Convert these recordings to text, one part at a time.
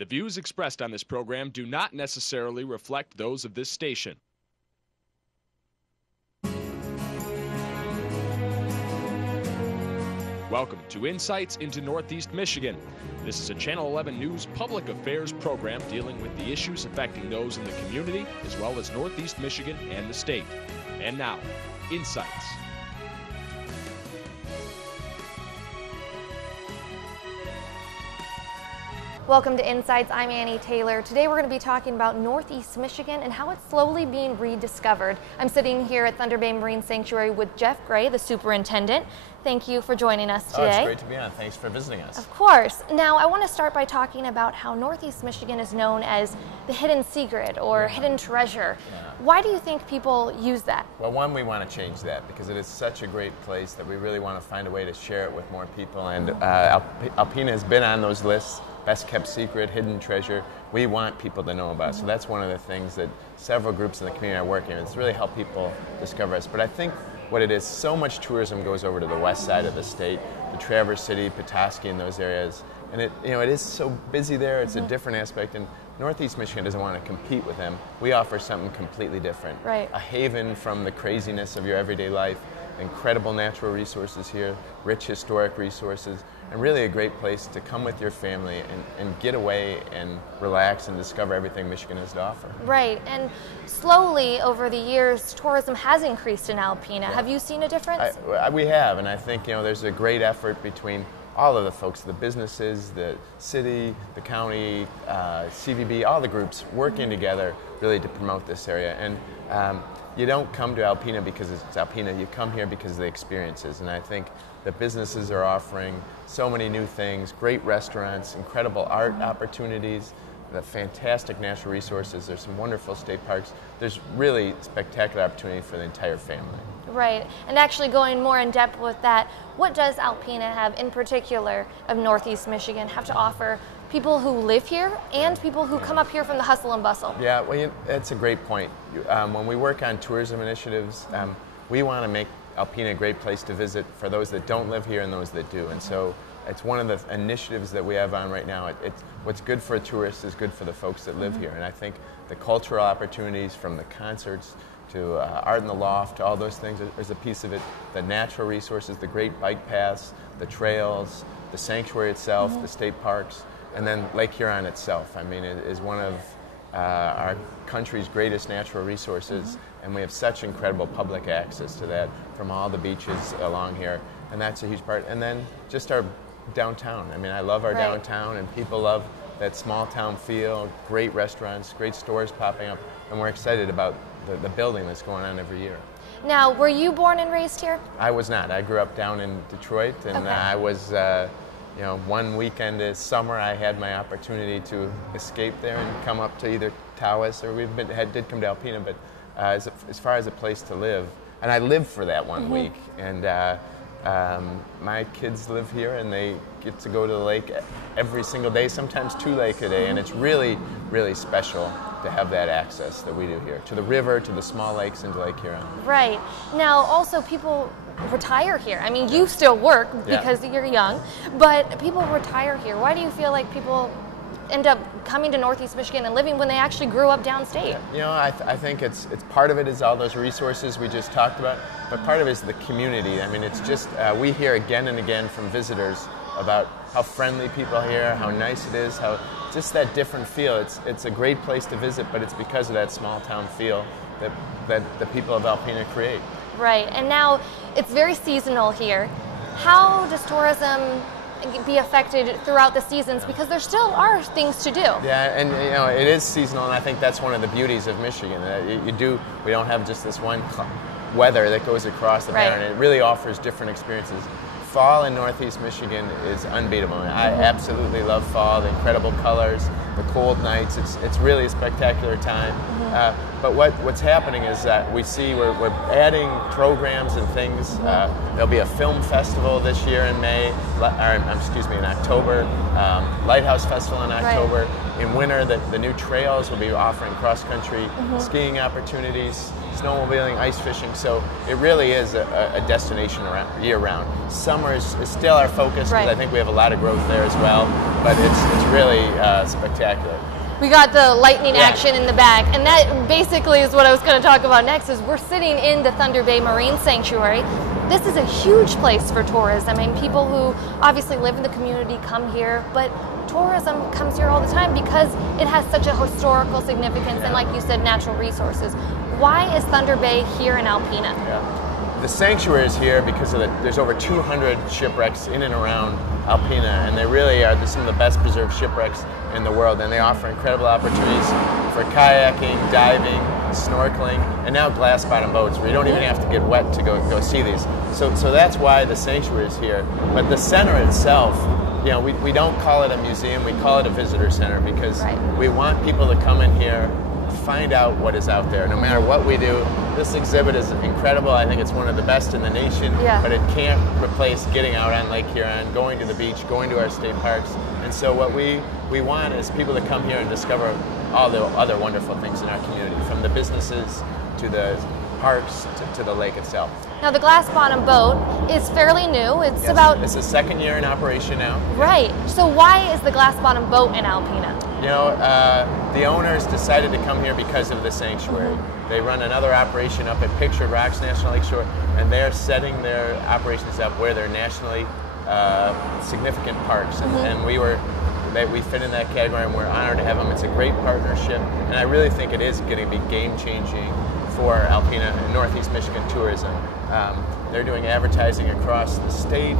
The views expressed on this program do not necessarily reflect those of this station. Welcome to Insights into Northeast Michigan. This is a Channel 11 News public affairs program dealing with the issues affecting those in the community, as well as Northeast Michigan and the state. And now, Insights. Welcome to Insights. I'm Annie Taylor. Today we're going to be talking about Northeast Michigan and how it's slowly being rediscovered. I'm sitting here at Thunder Bay Marine Sanctuary with Jeff Gray, the superintendent. Thank you for joining us today. Oh, it's great to be on. Thanks for visiting us. Of course. Now, I want to start by talking about how Northeast Michigan is known as the hidden secret or hidden treasure. Why do you think people use that? Well, one, we want to change that because it is such a great place that we really want to find a way to share it with more people. And Alpena has been on those lists. Best kept secret, hidden treasure, we want people to know about. So that's one of the things that several groups in the community are working on. It's really help people discover us. But I think what it is, so much tourism goes over to the west side of the state, the Traverse City, Petoskey, and those areas. And it is so busy there, it's a different aspect. And Northeast Michigan doesn't want to compete with them. We offer something completely different. Right. A haven from the craziness of your everyday life, incredible natural resources here, rich historic resources, and really a great place to come with your family and get away and relax and discover everything Michigan has to offer. Right, and slowly over the years, tourism has increased in Alpena. Yeah. Have you seen a difference? We have, and I think there's a great effort between all of the folks, the businesses, the city, the county, CVB, all the groups working together really to promote this area. And you don't come to Alpena because it's Alpena, you come here because of the experiences. And I think the businesses are offering so many new things, great restaurants, incredible art opportunities, the fantastic natural resources. There's some wonderful state parks. There's really spectacular opportunity for the entire family. Right, and actually going more in depth with that, what does Alpena have in particular of Northeast Michigan have to offer people who live here and people who come up here from the hustle and bustle? Yeah, well, that's a great point. When we work on tourism initiatives, we want to make Alpena a great place to visit for those that don't live here and those that do. And so it's one of the initiatives that we have on right now. It's what's good for a tourist is good for the folks that live here. And I think the cultural opportunities from the concerts to art in the loft, to all those things is a piece of it. The natural resources, the great bike paths, the trails, the sanctuary itself, the state parks, and then Lake Huron itself. I mean, it is one of our country's greatest natural resources, and we have such incredible public access to that from all the beaches along here, and that's a huge part. And then just our downtown. I mean, I love our downtown, and people love that small town feel, great restaurants, great stores popping up, and we're excited about the building that's going on every year. Now, were you born and raised here? I was not. I grew up down in Detroit, and I was one weekend this summer I had my opportunity to escape there and come up to either Tawas or did come to Alpena, but as far as a place to live, and I lived for that one week, and my kids live here and they get to go to the lake every single day, sometimes 2 lakes a day, and it's really, really special to have that access that we do here, to the river, to the small lakes, and to Lake Huron. Right. Now, also people retire here. I mean, you still work because you're young, but people retire here. Why do you feel like people end up coming to Northeast Michigan and living when they actually grew up downstate? I think it's part of it is all those resources we just talked about, but part of it is the community. I mean, it's just, we hear again and again from visitors about how friendly people are here, how nice it is, how just that different feel. It's a great place to visit, but it's because of that small town feel that the people of Alpena create. Right, and now it's very seasonal here. How does tourism be affected throughout the seasons, because there still are things to do? Yeah, and it is seasonal, and I think that's one of the beauties of Michigan. We don't have just this one weather that goes across the pattern. It really offers different experiences. Fall in Northeast Michigan is unbeatable. I absolutely love fall, the incredible colors, the cold nights. It's really a spectacular time. But what's happening is that we see we're adding programs and things. There'll be a film festival this year in in October. Lighthouse Festival in October. In winter, the new trails will be offering cross-country skiing opportunities, snowmobiling, ice fishing. So it really is a destination year-round. Summer is still our focus because I think we have a lot of growth there as well. But it's really spectacular. We got the lightning action in the back, and that basically is what I was going to talk about next. Is we're sitting in the Thunder Bay Marine Sanctuary. This is a huge place for tourism. I mean, people who obviously live in the community come here, but tourism comes here all the time because it has such a historical significance and, like you said, natural resources. Why is Thunder Bay here in Alpena? The sanctuary is here because of there's over 200 shipwrecks in and around Alpena, and they really are some of the best preserved shipwrecks in the world, and they offer incredible opportunities for kayaking, diving, snorkeling, and now glass bottom boats where you don't even have to get wet to go see these. So that's why the sanctuary is here. But the center itself, you know, we don't call it a museum, we call it a visitor center because we want people to come in here, find out what is out there. No matter what we do, this exhibit is incredible. I think it's one of the best in the nation, but it can't replace getting out on Lake Huron, going to the beach, going to our state parks. And so what we want is people to come here and discover all the other wonderful things in our community, from the businesses to the parks to the lake itself. Now the glass bottom boat is fairly new. It's it's the second year in operation now. Right. So why is the glass bottom boat in Alpena? You know, the owners decided to come here because of the sanctuary. They run another operation up at Pictured Rocks National Lakeshore, and they're setting their operations up where they're nationally significant parks. And we fit in that category, and we're honored to have them. It's a great partnership, and I really think it is going to be game-changing for Alpena and Northeast Michigan tourism. They're doing advertising across the state.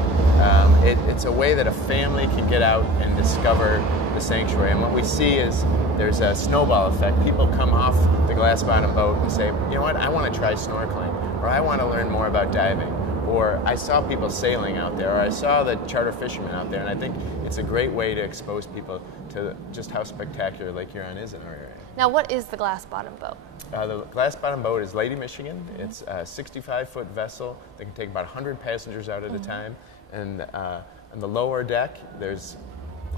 It's a way that a family can get out and discover the sanctuary. And what we see is there's a snowball effect. People come off the glass bottom boat and say, you know what, I want to try snorkeling, or I want to learn more about diving, or I saw people sailing out there, or I saw the charter fishermen out there. And I think it's a great way to expose people to just how spectacular Lake Huron is in our area. Now, what is the glass bottom boat? The glass bottom boat is Lady Michigan. It's a 65-foot vessel that can take about 100 passengers out at a time. And on the lower deck, there's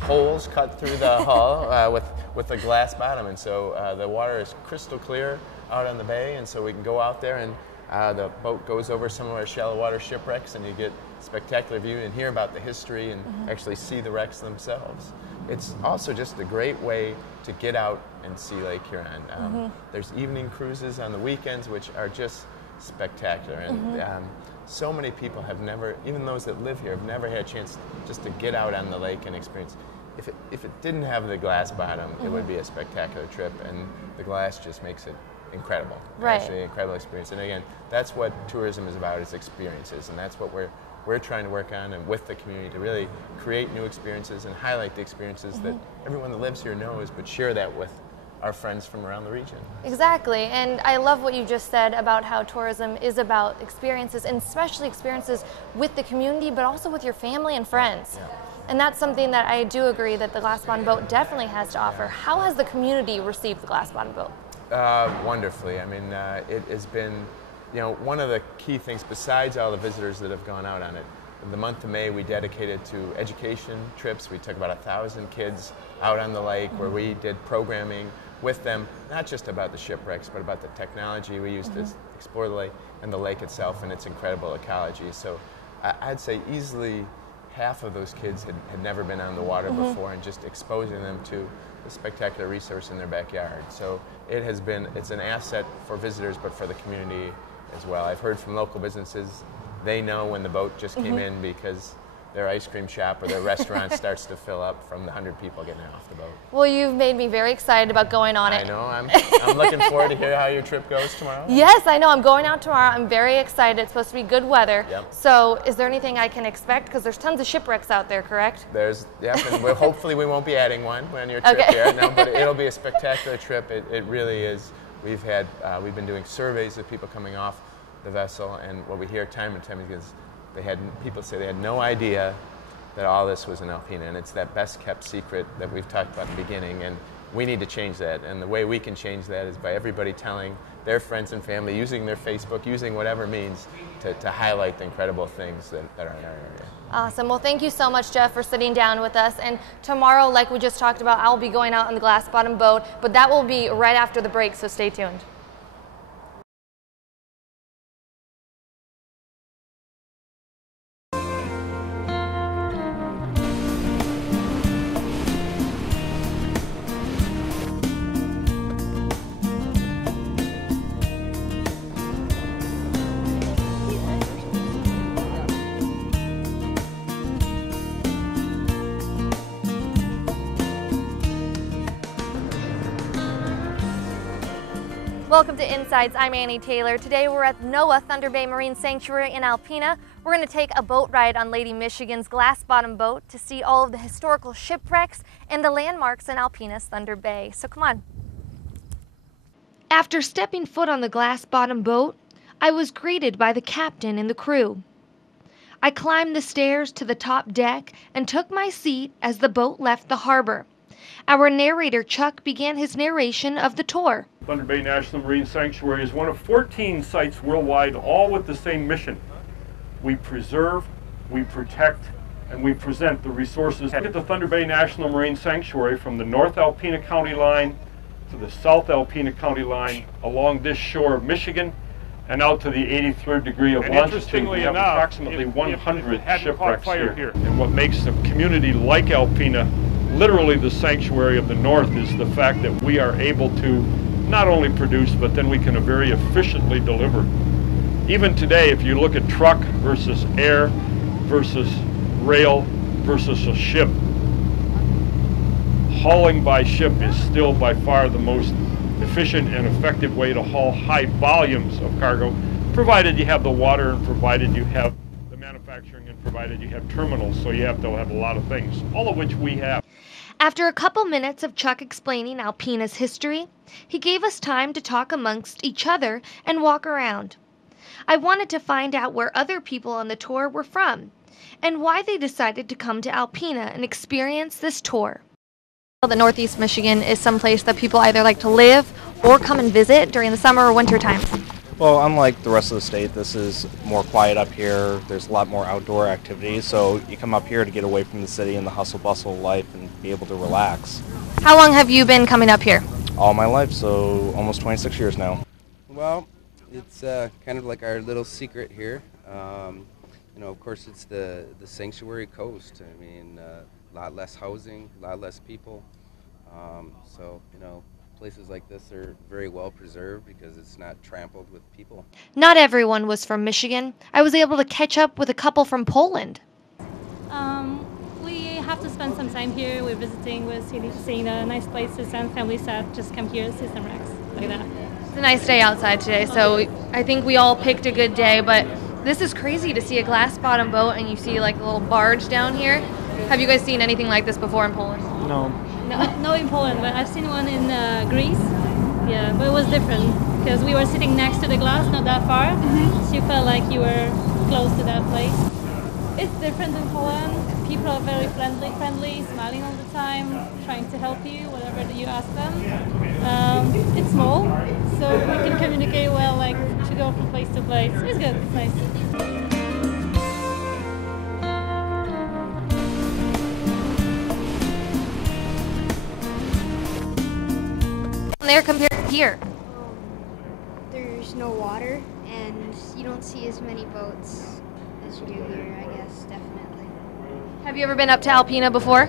holes cut through the hull with a glass bottom. And so the water is crystal clear out on the bay. And so we can go out there, and the boat goes over some of our shallow water shipwrecks, and you get a spectacular view and hear about the history and actually see the wrecks themselves. It's also just a great way to get out and see Lake Huron. There's evening cruises on the weekends, which are just spectacular. And so many people have never, even those that live here, have never had a chance just to get out on the lake and experience. If it didn't have the glass bottom, it would be a spectacular trip, and the glass just makes it incredible. Actually, an incredible experience. And again, that's what tourism is about, is experiences, and that's what we're trying to work on, and with the community, to really create new experiences and highlight the experiences that everyone that lives here knows, but share that with our friends from around the region. Exactly, and I love what you just said about how tourism is about experiences, and especially experiences with the community, but also with your family and friends. And that's something that I do agree that the glass bottom boat definitely has to offer. How has the community received the glass bottom boat? Wonderfully. I mean, it has been, you know, one of the key things, besides all the visitors that have gone out on it. In the month of May, we dedicated to education trips. We took about 1,000 kids out on the lake where we did programming with them, not just about the shipwrecks, but about the technology we used to explore the lake and the lake itself and its incredible ecology. So I'd say easily half of those kids had never been on the water before, and just exposing them to a spectacular resource in their backyard. So it's an asset for visitors, but for the community as well. I've heard from local businesses, they know when the boat just came in because their ice cream shop or their restaurant starts to fill up from the 100 people getting off the boat. Well, you've made me very excited about going on it. I know. I'm looking forward to hear how your trip goes tomorrow. Yes, I know. I'm going out tomorrow. I'm very excited. It's supposed to be good weather. So is there anything I can expect? Because there's tons of shipwrecks out there, correct? And hopefully we won't be adding one on your trip here. No, but it'll be a spectacular trip. It really is. We've been doing surveys of people coming off the vessel, and what we hear time and time again is people say they had no idea that all this was in Alpena, and it's that best kept secret that we've talked about at the beginning, and we need to change that. And the way we can change that is by everybody telling their friends and family, using their Facebook, using whatever means to highlight the incredible things that are in our area. Awesome. Well, thank you so much, Jeff, for sitting down with us. And tomorrow, like we just talked about, I'll be going out on the glass bottom boat, but that will be right after the break, so stay tuned. Welcome to Insights. I'm Annie Taylor. Today we're at NOAA Thunder Bay Marine Sanctuary in Alpena. We're going to take a boat ride on Lady Michigan's glass-bottom boat to see all of the historical shipwrecks and the landmarks in Alpena's Thunder Bay. So come on. After stepping foot on the glass-bottom boat, I was greeted by the captain and the crew. I climbed the stairs to the top deck and took my seat as the boat left the harbor. Our narrator, Chuck, began his narration of the tour. Thunder Bay National Marine Sanctuary is one of 14 sites worldwide, all with the same mission. We preserve, we protect, and we present the resources at the Thunder Bay National Marine Sanctuary from the North Alpena County line to the South Alpena County line along this shore of Michigan and out to the 83rd degree of longitude. We have approximately 100 shipwrecks here. And what makes a community like Alpena literally the sanctuary of the North is the fact that we are able to not only produce, but then we can very efficiently deliver. Even today, if you look at truck versus air versus rail versus a ship, hauling by ship is still by far the most efficient and effective way to haul high volumes of cargo, provided you have the water and provided you have the manufacturing and provided you have terminals, so you have to have a lot of things, all of which we have. After a couple minutes of Chuck explaining Alpena's history, he gave us time to talk amongst each other and walk around. I wanted to find out where other people on the tour were from and why they decided to come to Alpena and experience this tour. The Northeast Michigan is someplace that people either like to live or come and visit during the summer or winter times. Well, unlike the rest of the state, this is more quiet up here. There's a lot more outdoor activities, so you come up here to get away from the city and the hustle bustle of life and be able to relax. How long have you been coming up here? All my life, so almost 26 years now. Well, it's kind of like our little secret here. You know, of course, it's the sanctuary coast. I mean, a lot less housing, a lot less people. So, you know, places like this are very well preserved because it's not trampled with people. Not everyone was from Michigan. I was able to catch up with a couple from Poland. We have to spend some time here. We're visiting, we're seeing nice places, and families that just come here to see some wrecks like that. It's a nice day outside today, so I think we all picked a good day, but this is crazy to see a glass-bottom boat and you see like a little barge down here. Have you guys seen anything like this before in Poland? No. No, in Poland, but I've seen one in Greece. Yeah, but it was different because we were sitting next to the glass, not that far, so you felt like you were close to that place. It's different in Poland. People are very friendly, smiling all the time, trying to help you, whatever you ask them. It's small, so we can communicate well, like to go from place to place. It's good, it's nice. There compared to here? There's no water, and you don't see as many boats as you do here, I guess, definitely. Have you ever been up to Alpena before?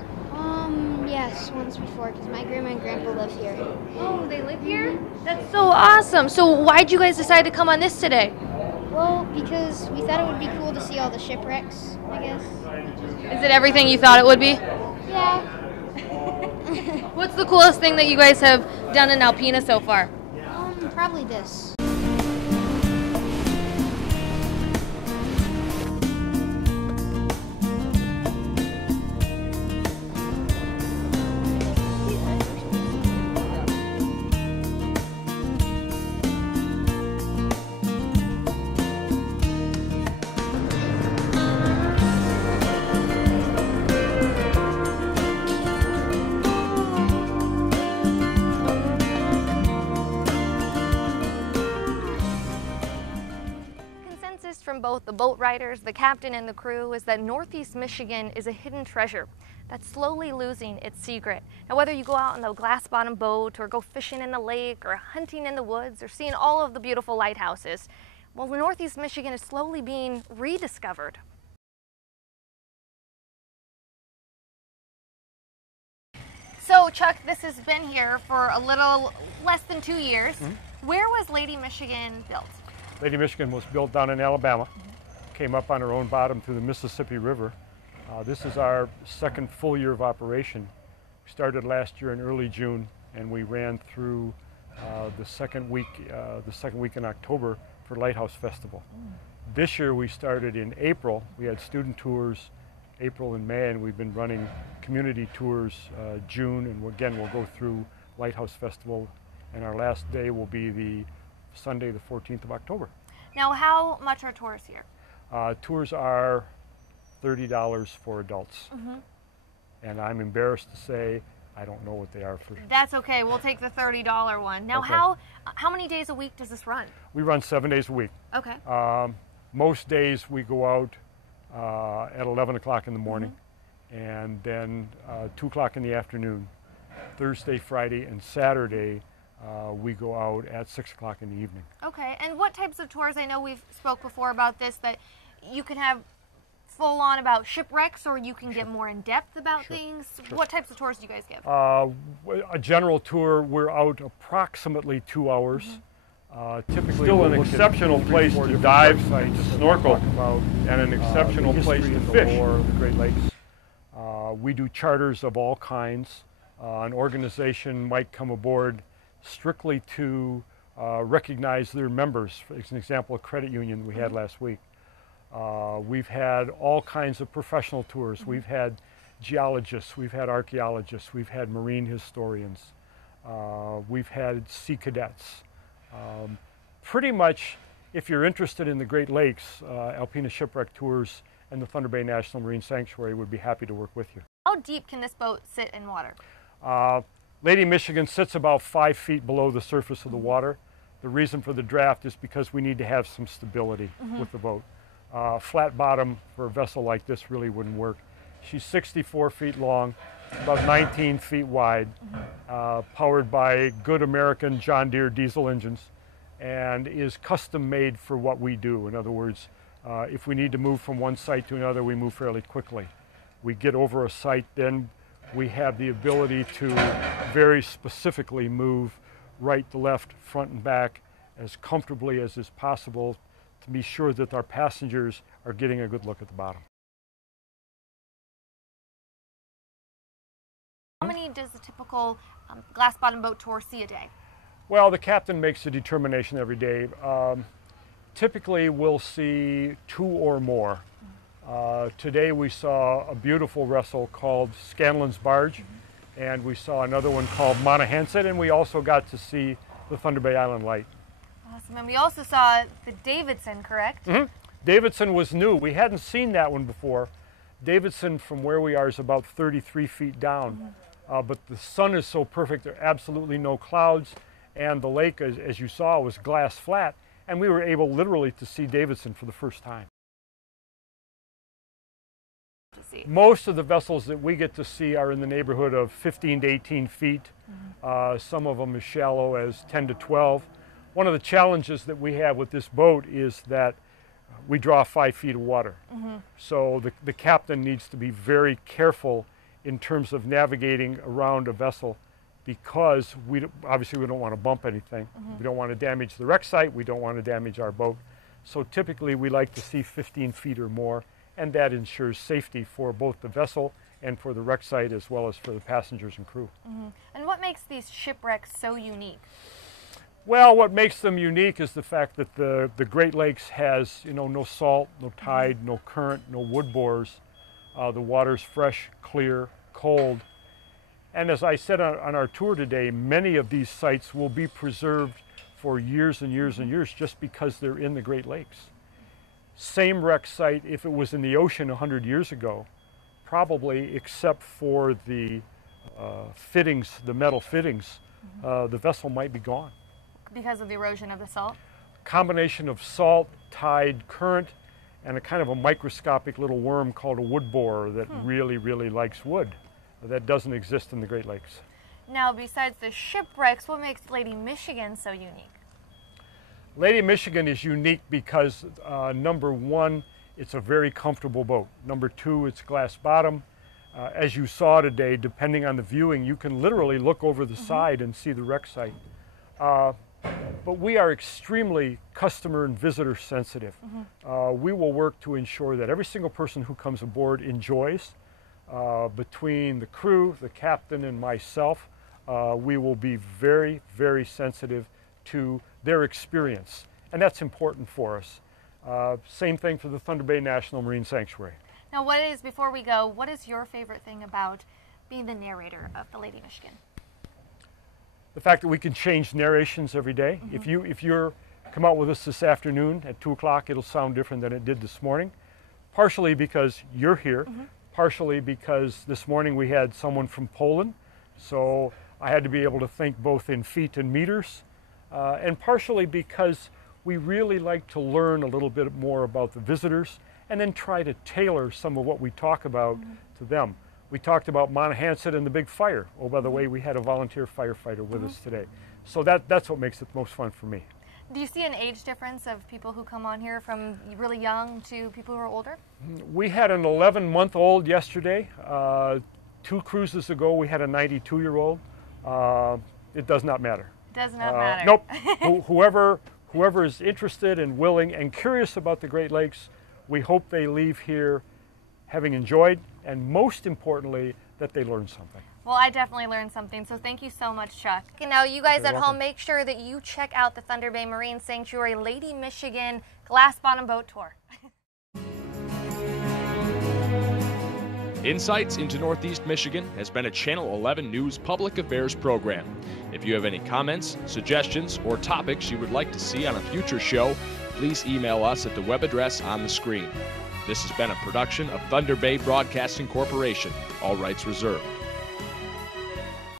Yes, once before, because my grandma and grandpa live here. Oh, they live here? That's so awesome. So why'd you guys decide to come on this today? Well, because we thought it would be cool to see all the shipwrecks, I guess. Is it everything you thought it would be? Yeah. What's the coolest thing that you guys have done in Alpena so far? Probably this. From both the boat riders, the captain, and the crew is that Northeast Michigan is a hidden treasure that's slowly losing its secret. Now, whether you go out on a glass-bottom boat or go fishing in the lake or hunting in the woods or seeing all of the beautiful lighthouses, well, Northeast Michigan is slowly being rediscovered. So, Chuck, this has been here for a little less than 2 years. Where was Lady Michigan built? Lady Michigan was built down in Alabama, came up on her own bottom through the Mississippi River. This is our second full year of operation. We started last year in early June, and we ran through the second week in October for Lighthouse Festival. This year we started in April. We had student tours April and May, and we've been running community tours June, and again we'll go through Lighthouse Festival, and our last day will be the Sunday the 14th of October. Now, how much are tours here? Tours are $30 for adults, and I'm embarrassed to say I don't know what they are for. That's okay. We'll take the $30 one. Now, Okay. how many days a week does this run? We run 7 days a week. Okay. Most days we go out at 11 o'clock in the morning, and then 2 o'clock in the afternoon. Thursday, Friday, and Saturday we go out at 6 o'clock in the evening. Okay. And what types of tours? I know we've spoke before about this, that you can have full on about shipwrecks, or you can get more in depth about things. What types of tours do you guys give? A general tour, we're out approximately 2 hours. Typically, Still we'll an look at exceptional 3 or place 4 to different dive, websites to that snorkel, talk about, and an exceptional the place history to and the fish. lore of the Great Lakes. We do charters of all kinds. An organization might come aboard strictly to recognize their members. For an example, a credit union we had last week. We've had all kinds of professional tours. We've had geologists, we've had archaeologists, we've had marine historians, we've had sea cadets. Pretty much, if you're interested in the Great Lakes, Alpena Shipwreck Tours and the Thunder Bay National Marine Sanctuary would be happy to work with you. How deep can this boat sit in water? Lady Michigan sits about 5 feet below the surface of the water. The reason for the draft is because we need to have some stability with the boat. Flat bottom for a vessel like this really wouldn't work. She's 64 feet long, about 19 feet wide, powered by good American John Deere diesel engines, and is custom made for what we do. In other words, if we need to move from one site to another, we move fairly quickly. We get over a site, then we have the ability to very specifically move right to left, front and back as comfortably as is possible to be sure that our passengers are getting a good look at the bottom. How many does a typical glass bottom boat tour see a day? Well, the captain makes a determination every day. Typically, we'll see 2 or more. Today we saw a beautiful vessel called Scanlon's Barge, and we saw another one called Monahanset, and we also got to see the Thunder Bay Island Light. Awesome. And we also saw the Davidson, correct? Davidson was new. We hadn't seen that one before. Davidson, from where we are, is about 33 feet down. But the sun is so perfect, there are absolutely no clouds, and the lake, as you saw, was glass flat, and we were able literally to see Davidson for the first time. Most of the vessels that we get to see are in the neighborhood of 15 to 18 feet. Some of them as shallow as 10 to 12. One of the challenges that we have with this boat is that we draw 5 feet of water. So the captain needs to be very careful in terms of navigating around a vessel, because obviously we don't want to bump anything. We don't want to damage the wreck site. We don't want to damage our boat. So typically we like to see 15 feet or more, and that ensures safety for both the vessel and for the wreck site, as well as for the passengers and crew. And what makes these shipwrecks so unique? Well, what makes them unique is the fact that the Great Lakes has, no salt, no tide, no current, no wood bores. The water's fresh, clear, cold. And as I said on our tour today, many of these sites will be preserved for years and years and years just because they're in the Great Lakes. Same wreck site if it was in the ocean 100 years ago, probably except for the fittings, the metal fittings, the vessel might be gone. Because of the erosion of the salt? Combination of salt, tide, current, and a kind of a microscopic little worm called a wood borer that really, really likes wood. That doesn't exist in the Great Lakes. Now, besides the shipwrecks, what makes Lady Michigan so unique? Lady Michigan is unique because, number one, it's a very comfortable boat. Number two, it's glass bottom. As you saw today, depending on the viewing, you can literally look over the side and see the wreck site. But we are extremely customer and visitor sensitive. We will work to ensure that every single person who comes aboard enjoys. Between the crew, the captain, and myself, we will be very, very sensitive to their experience, and that's important for us. Same thing for the Thunder Bay National Marine Sanctuary. Now, before we go, what is your favorite thing about being the narrator of the Lady Michigan? The fact that we can change narrations every day. Mm-hmm. If you're come out with us this afternoon at 2 o'clock, it'll sound different than it did this morning. Partially because you're here, partially because this morning we had someone from Poland, so I had to be able to think both in feet and meters, and partially because we really like to learn a little bit more about the visitors and then try to tailor some of what we talk about to them. We talked about Monahanset and the big fire. Oh, by the way, we had a volunteer firefighter with us today. So that's what makes it most fun for me. Do you see an age difference of people who come on here from really young to people who are older? We had an 11-month-old yesterday. 2 cruises ago, we had a 92-year-old. It does not matter. It does not matter. Nope. Whoever is interested and willing and curious about the Great Lakes, we hope they leave here having enjoyed, and most importantly, that they learn something. Well, I definitely learned something, so thank you so much, Chuck. And now you guys at home, make sure that you check out the Thunder Bay Marine Sanctuary Lady Michigan Glass Bottom Boat Tour. Insights into Northeast Michigan has been a Channel 11 News public affairs program. If you have any comments, suggestions, or topics you would like to see on a future show, please email us at the web address on the screen. This has been a production of Thunder Bay Broadcasting Corporation. All rights reserved.